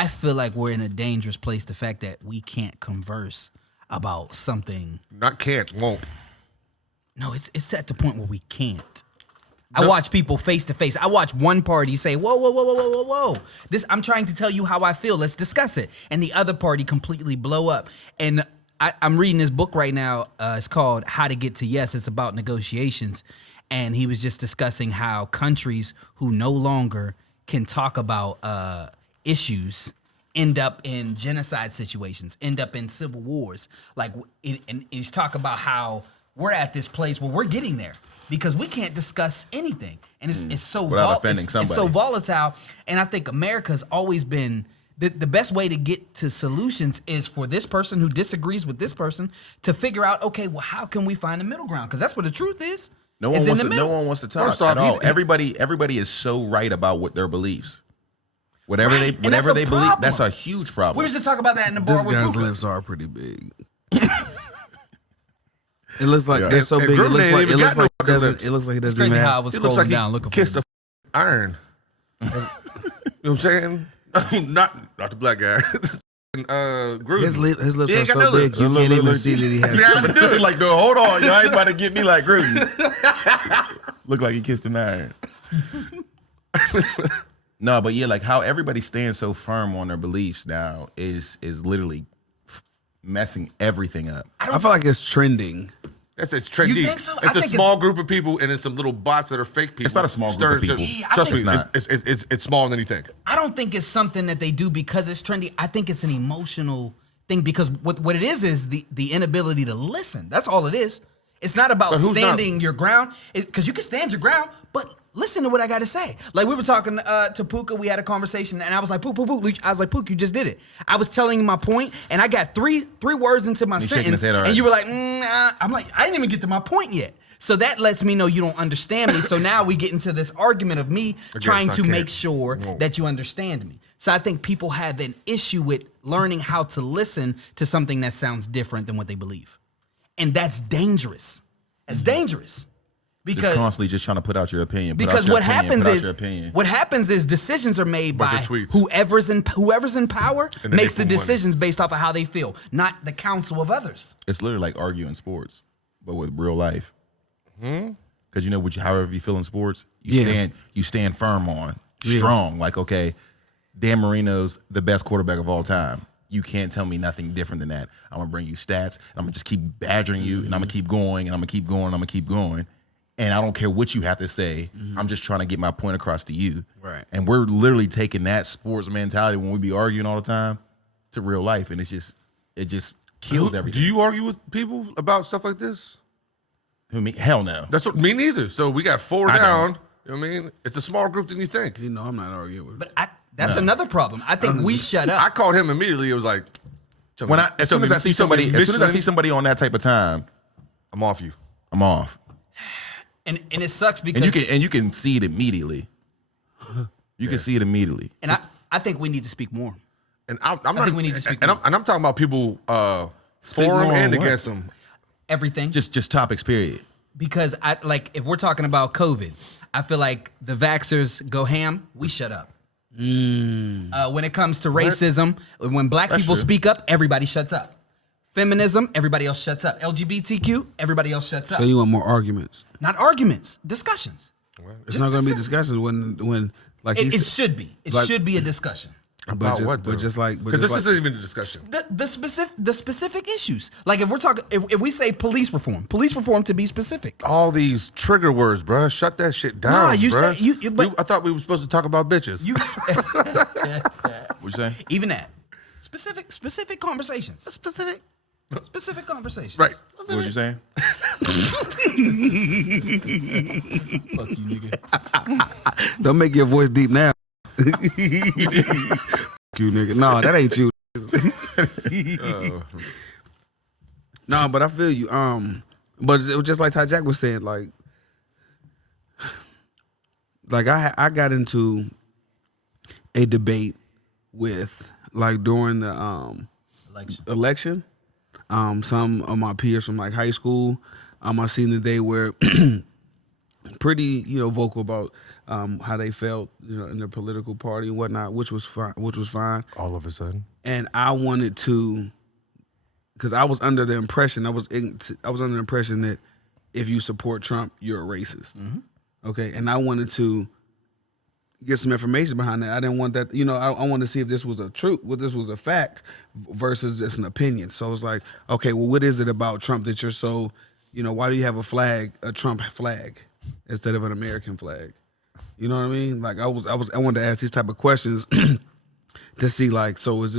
I feel like we're in a dangerous place. The fact that we can't converse about something. Not can't, won't. No, it's at the point where we can't. I watch people face to face. I watch one party say, "Whoa, whoa, whoa, whoa, whoa, whoa, whoa! This, I'm trying to tell you how I feel. Let's discuss it." And the other party completely blow up. And I'm reading this book right now. It's called How to Get to Yes. It's about negotiations. And he was just discussing how countries who no longer can talk about issues end up in genocide situations, end up in civil wars. Like, and he's talking about how we're at this place where we're getting there because we can't discuss anything, and it's so without offending somebody. It's so volatile. And I think America's always been the best way to get to solutions is for this person who disagrees with this person to figure out, okay, well, how can we find the middle ground? Because that's what the truth is. No one wants to talk at all. Everybody is so right about what their beliefs. Whatever they believe, that's a huge problem. We were just talking about that in the bar this with guy's Puka. lips are pretty big. It looks like they're so big. It looks like he doesn't even Crazy have. how I was It looks scrolling like he down looking kissed for the iron. You know what I'm saying? not the black guy. Gruden. His lips He are ain't got so no big lips. you can't even see that he has. Yeah, I'm gonna do it. Like, no, hold on, y'all ain't about to get me like Gruden. Look like he kissed an iron. No, but yeah, like how everybody stands so firm on their beliefs now is literally messing everything up. I feel like it's trending. It's trendy. You think so? It's I a think small group of people, and it's some little bots that are fake people. It's not a small group of people. Yeah, I Trust think me, it's not. it's smaller than you think. I don't think it's something that they do because it's trendy. I think it's an emotional thing because what it is the inability to listen. That's all it is. It's not about standing your ground because you can stand your ground, but listen to what I got to say. Like we were talking to Puka, we had a conversation, and I was like, Pook. I was like, Pook, you just did it. I was telling you my point, and I got three words into my sentence, and you were like, I'm like, I didn't even get to my point yet. So that lets me know you don't understand me. So now we get into this argument of me trying to make sure that you understand me. So I think people have an issue with learning how to listen to something that sounds different than what they believe. And that's dangerous. It's dangerous. Because just constantly just trying to put out your opinion. Because what happens is decisions are made by whoever's in power makes the decisions based off of how they feel, not the counsel of others. It's literally like arguing sports, but with real life. Because you know, however you feel in sports, you stand firm on, strong. Like, okay, Dan Marino's the best quarterback of all time. You can't tell me nothing different than that. I'm gonna bring you stats, and I'm gonna just keep badgering you, and I'm gonna keep going, and I'm gonna keep going, and I'm gonna keep going. And I don't care what you have to say. I'm just trying to get my point across to you. Right. And we're literally taking that sports mentality when we be arguing all the time to real life, and it just kills everything. Do you argue with people about stuff like this? Who, me? Hell no. That's what me neither. So we got 4 down. You know what I mean? It's a smaller group than you think. You know, I'm not arguing with. But that's another problem. I think we shut up. I called him immediately. It was like, as soon as I see somebody on that type of time, I'm off you. I'm off. And it sucks because you can see it immediately. You can see it immediately. And I think we need to speak more. And I think we need to speak and more. I'm talking about people for him and against him. Everything. Just topics, period. Because if we're talking about COVID, I feel like the vaxxers go ham, we shut up. When it comes to racism, when black people speak up, everybody shuts up. Feminism, everybody else shuts up. LGBTQ, everybody else shuts up. So you want more arguments? Not arguments, discussions. It's not going to be discussions when like it should be. It should be a discussion. About what? But just like because this isn't even a discussion. The specific issues. Like if we're talking, if we say police reform to be specific. All these trigger words, bro. Shut that shit down. No, you bruh. say but I thought we were supposed to talk about bitches. What you saying? Even that specific conversations. Specific conversations. Right. What was you saying? Fuck you, nigga. Don't make your voice deep now. Fuck you, nigga. No, that ain't you. No, but I feel you. But it was just like Ty Jack was saying, like I got into a debate with during the election. Some of my peers from like high school, I seen that they were pretty, vocal about how they felt, in their political party and whatnot, which was fine. All of a sudden. And I wanted to, because I was under the impression, I was under the impression that if you support Trump, you're a racist. Okay, and I wanted to get some information behind that. I didn't want that, I wanted to see if this was a truth, this was a fact versus just an opinion. So I was like, okay, well, what is it about Trump that you're so, why do you have a Trump flag instead of an American flag? You know what I mean? Like I wanted to ask these type of questions to see, like, so is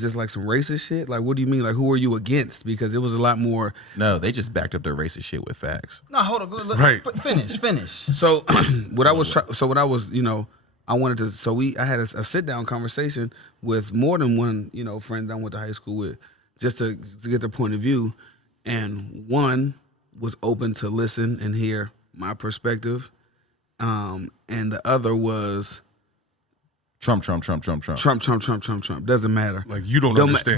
this like some racist shit? Like, what do you mean? Like, who are you against? Because it was a lot more. No, they just backed up their racist shit with facts. No, hold on. Right. Finish. So what I was, I wanted to. So I had a sit down conversation with more than one, friend that I went to high school with, just to get their point of view, and one was open to listen and hear my perspective, and the other was Trump. Trump. Doesn't matter. Like, you don't understand.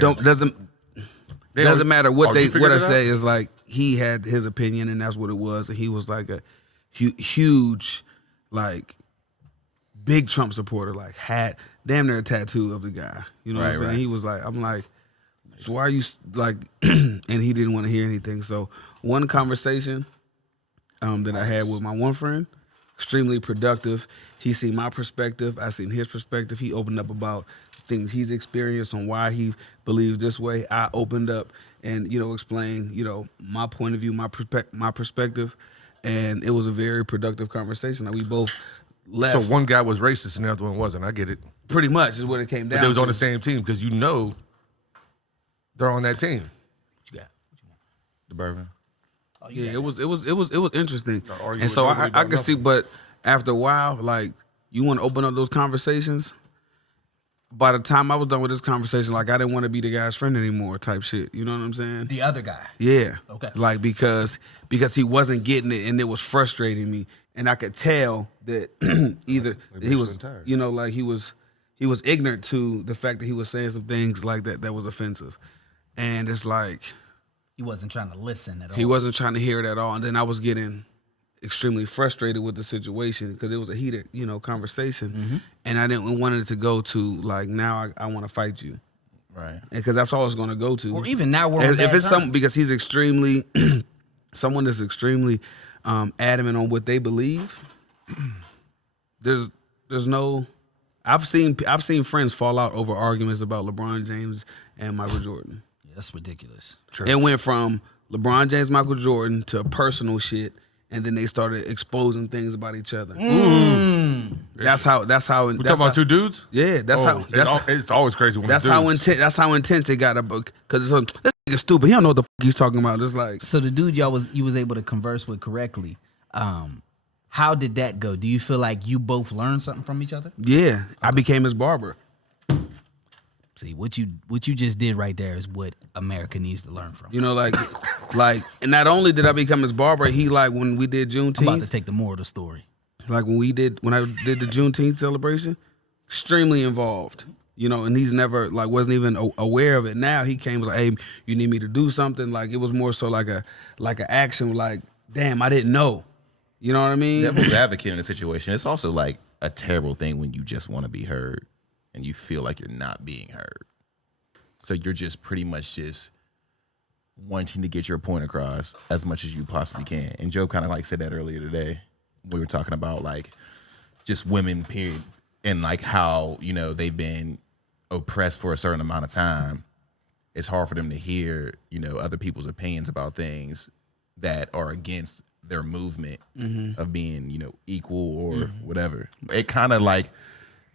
Doesn't matter what you figured I it out? say. Is like he had his opinion and that's what it was. And he was like a huge, like big Trump supporter. Like had damn near a tattoo of the guy. You know what I'm saying? Right. He was like, I'm like, so why are you like? And he didn't want to hear anything. So one conversation that I had with my one friend, extremely productive. He seen my perspective. I seen his perspective. He opened up about things he's experienced on why he believes this way. I opened up and, explained, my point of view, my perspective. And it was a very productive conversation. Like we both left. So one guy was racist and the other one wasn't. I get it. Pretty much is what it came down But they was to. on the same team because they're on that team. What you got? The bourbon. Yeah, it was interesting. argue And so with I nobody could see, about but after a while, like you want to open up those conversations. By the time I was done with this conversation, like I didn't want to be the guy's friend anymore, type shit. You know what I'm saying? The other guy. Yeah. Okay. Like because he wasn't getting it, and it was frustrating me, and I could tell that either Maybe he he's was, tired. like he was ignorant to the fact that he was saying some things like that was offensive, and it's like. He wasn't trying to listen at all. He wasn't trying to hear it at all. And then I was getting extremely frustrated with the situation because it was a heated, conversation. And I didn't want it to go to like, now I want to fight you. Right. Because that's all it's going to go to. Or even now we're on if bad it's terms. because he's extremely, someone that's extremely adamant on what they believe, there's no, I've seen friends fall out over arguments about LeBron James and Michael Jordan. That's ridiculous. It went from LeBron James, Michael Jordan to personal shit, and then they started exposing things about each other. That's how. We talking about two dudes? Yeah, It's always crazy when that's it's how dudes. intense. That's how intense it got. Because this nigga stupid. He don't know what the fuck he's talking about. It's like So the dude you was able to converse with correctly. How did that go? Do you feel like you both learned something from each other? yeah, I became his barber. See, what you just did right there is what America needs to learn from. Like, and not only did I become his barber, he like when we did I'm about to Juneteenth, take the moral of the story. like when I did the Juneteenth celebration, extremely involved. And he's never like wasn't even aware of it. Now he came was like, hey, you need me to do something. Like it was more so like a action. Like, damn, I didn't know. You know what I mean? Devil's advocate in a situation. It's also like a terrible thing when you just want to be heard and you feel like you're not being heard. So you're just pretty much just wanting to get your point across as much as you possibly can. And Joe kind of like said that earlier today. We were talking about like just women, period, and like how, they've been oppressed for a certain amount of time. It's hard for them to hear, other people's opinions about things that are against their movement of being, equal or whatever. It kind of like,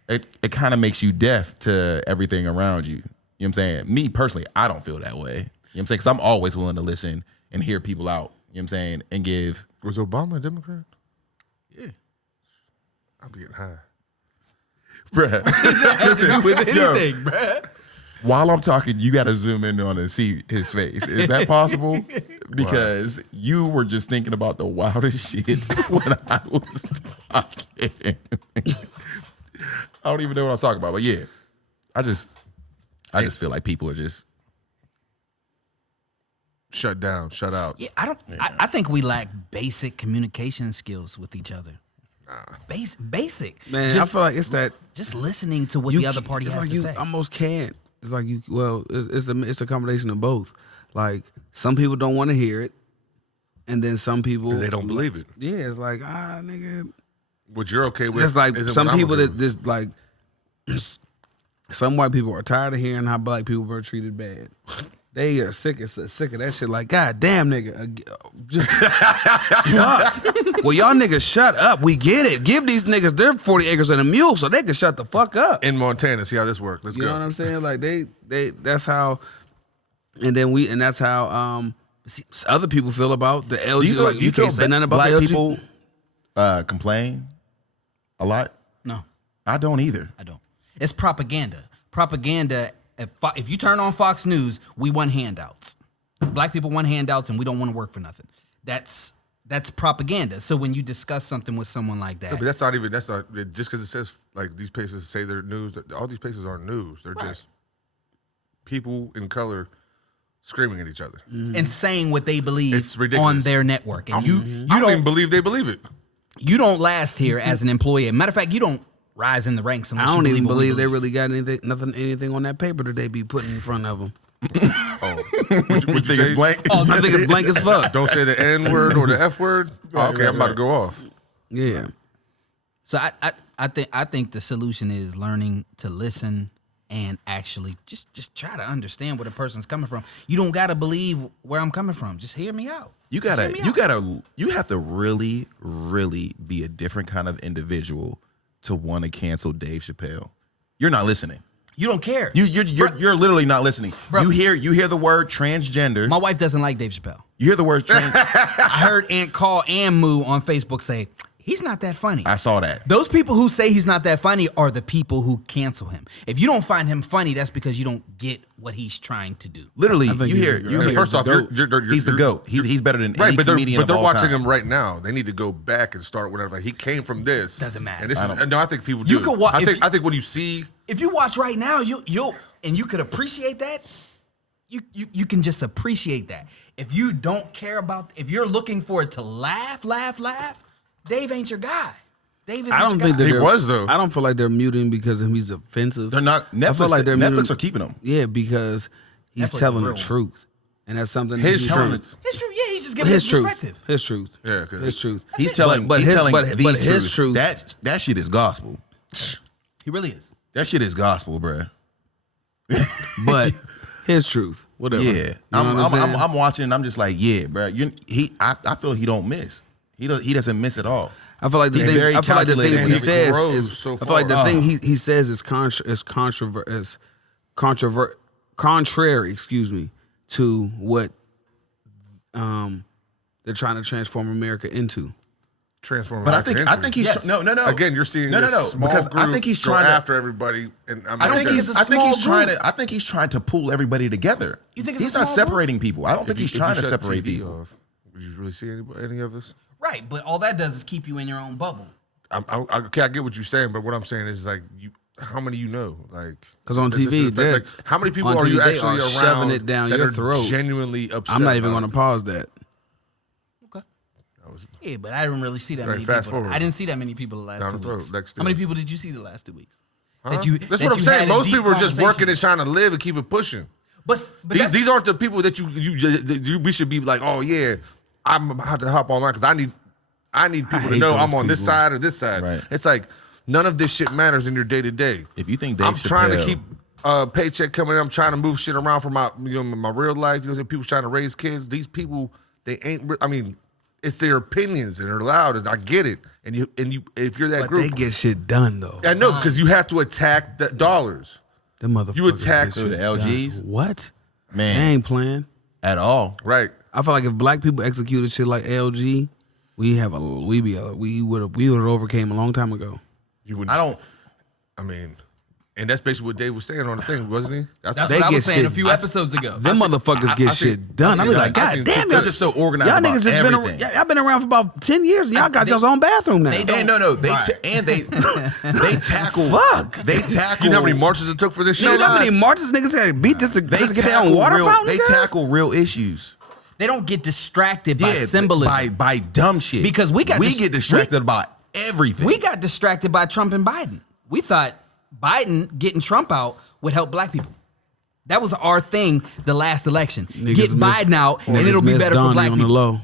it kind of makes you deaf to everything around you. You know what I'm saying? Me personally, I don't feel that way. You know what I'm saying? Because I'm always willing to listen and hear people out. You know what I'm saying? And give. Was Obama a Democrat? Yeah. I'm getting high. Bruh. Listen, With yo, anything, bruh. while I'm talking, you got to zoom in on and see his face. Is that possible? Because you were just thinking about the wildest shit when I was talking. I don't even know what I was talking about, but yeah, I just feel like people are just Shut down, shut out. Yeah, I think we lack basic communication skills with each other. Basic. Man, I Just, feel like it's that just listening to what the other party it's has like to you say. almost can't. It's like you. Well, it's a combination of both. Like some people don't want to hear it, and then some people They don't believe it. Yeah, it's like nigga. What you're okay with. Just like isn't some what I'm people okay that with. just like some white people are tired of hearing how black people were treated bad. They are sick of that shit. Like, God damn, nigga. Fuck. Well, y'all niggas shut up. We get it. Give these niggas their 40 acres and a mule so they can shut the fuck up. In Montana, see how this works. Let's You go. know what I'm saying? Like they that's how, and that's how other people feel about the LG. You can't say nothing about black the LG. people complain a lot? No, I don't either. I don't. It's propaganda. Propaganda. If you turn on Fox News, we want handouts. Black people want handouts, and we don't want to work for nothing. That's propaganda. So when you discuss something with someone like that, Yeah, but that's not just because it says like these places say they're news. All these places aren't news. They're just people in color screaming at each other. and saying what they believe It's ridiculous. on their network, and you I don't don't even believe they believe it. you don't last here as an employee. Matter of fact, you don't rise in the ranks unless I don't you even what we believe they really got anything on that paper that they be putting in front of them. What You think it's blank? I think it's blank as fuck. Don't say the N word or the F word. Okay, I'm about to go off. Yeah. So I think the solution is learning to listen and actually just try to understand where the person's coming from. You don't gotta believe where I'm coming from. Just hear me out. You have to really, really be a different kind of individual to want to cancel Dave Chappelle. You're not listening. You don't care. You're literally not listening. Bro. You hear the word transgender. My wife doesn't like Dave Chappelle. You hear the word trans. I heard Aunt Call and Moo on Facebook say he's not that funny. I saw that. Those people who say he's not that funny are the people who cancel him. If you don't find him funny, that's because you don't get what he's trying to do. Literally, I think you he's hear. the You goat. hear First off, he's the goat. He's better than Right, any but comedian they're of all watching time. him right now. They need to go back and start whatever. He came from this. Doesn't matter. And this I think people do. You could watch- I think when you see If you watch right now, you'll and you could appreciate that. You can just appreciate that. If you don't care about, if you're looking for it to laugh, Dave ain't your guy. Dave isn't I don't your think guy. that He they're- was, though. I don't feel like they're muting because he's offensive. They're not. I feel like they're Netflix muting- are keeping him. Yeah, because he's Netflix telling is the real. truth, and that's something. His he's truth. His truth, yeah, he's just giving His his truth. perspective. His truth. Yeah, 'cause his truth. He's telling. But he's his- telling but the his truth- That shit is gospel. He really is. That shit is gospel, bruh. But his truth, whatever. Yeah, You know what I'm saying? I'm watching. And I'm just like, yeah, bro. I feel he don't miss. He doesn't miss at all. I feel like the He's things. very I feel like the calculated things and he he says grows is. so I feel like the far. thing he says is contrary. Excuse me, to what they're trying to transform America into. transform. But I America think into. he's no. Again, you're seeing no, this small because group I think he's go trying to. after everybody. And I think think he's. it's a I think he's small trying group. to. I think he's trying to pull everybody together. You think it's he's a not small group? separating people? I don't think he's trying to separate people. Would you really see any of us? Right, but all that does is keep you in your own bubble. I get what you're saying, but what I'm saying is like how many you know, like 'Cause on this is TV, the fact, like, how many people on are you TV, they actually are around shoving it down that your are throat. genuinely upset? I'm not even about going to it? pause that. Okay. Yeah, but I didn't really see that Right, many fast people. forward. Oh. I didn't see that many people the last Down 2 the road, weeks. next How many 2 people did you see the last 2 weeks? Huh? That you, That's that what I'm you saying. had a Most deep people are just working conversation and trying to live and keep it pushing. But that's- These aren't the people that we should be like, oh yeah, I'm about to hop online because I need people to hate know those I'm on this people. side or this side. Right. It's like none of this shit matters in your day to day. If you think Dave I'm trying to Chappelle- keep a paycheck coming in, I'm trying to move shit around for my my real life. You know, people trying to raise kids. These people, they ain't. I mean, it's their opinions and they're loud. And I get it. And you if you're that But group, they get shit done though. I know because you have to attack the dollars. Them motherfuckers. You attack get the shit LGs? done. What? Man. They ain't playing. At all. Right. I feel like if black people executed shit like LG, we would have overcame a long time ago. You wouldn't. I don't. I mean, and that's basically what Dave was saying on the thing, wasn't he? That's They what I get was saying a shit- few episodes ago. Them motherfuckers get shit done. I be like, I God seen damn, two- y'all They're just so organized Y'all about niggas just everything. y'all been around for about 10 years and y'all got They- y'all's own bathroom now. they don't- And no, they Right. they tackle. Fuck. They tackle. You know how many marches it took for this You know shit? how many marches niggas had beat just to get their own water fountain? They girl? tackle real issues. They don't get distracted by Yeah, symbolism. by dumb shit. Because we get distracted by everything. We got distracted by Trump and Biden. We thought Biden getting Trump out would help black people. That was our thing the last election. Get Biden out, and it'll be better for black people. On the low.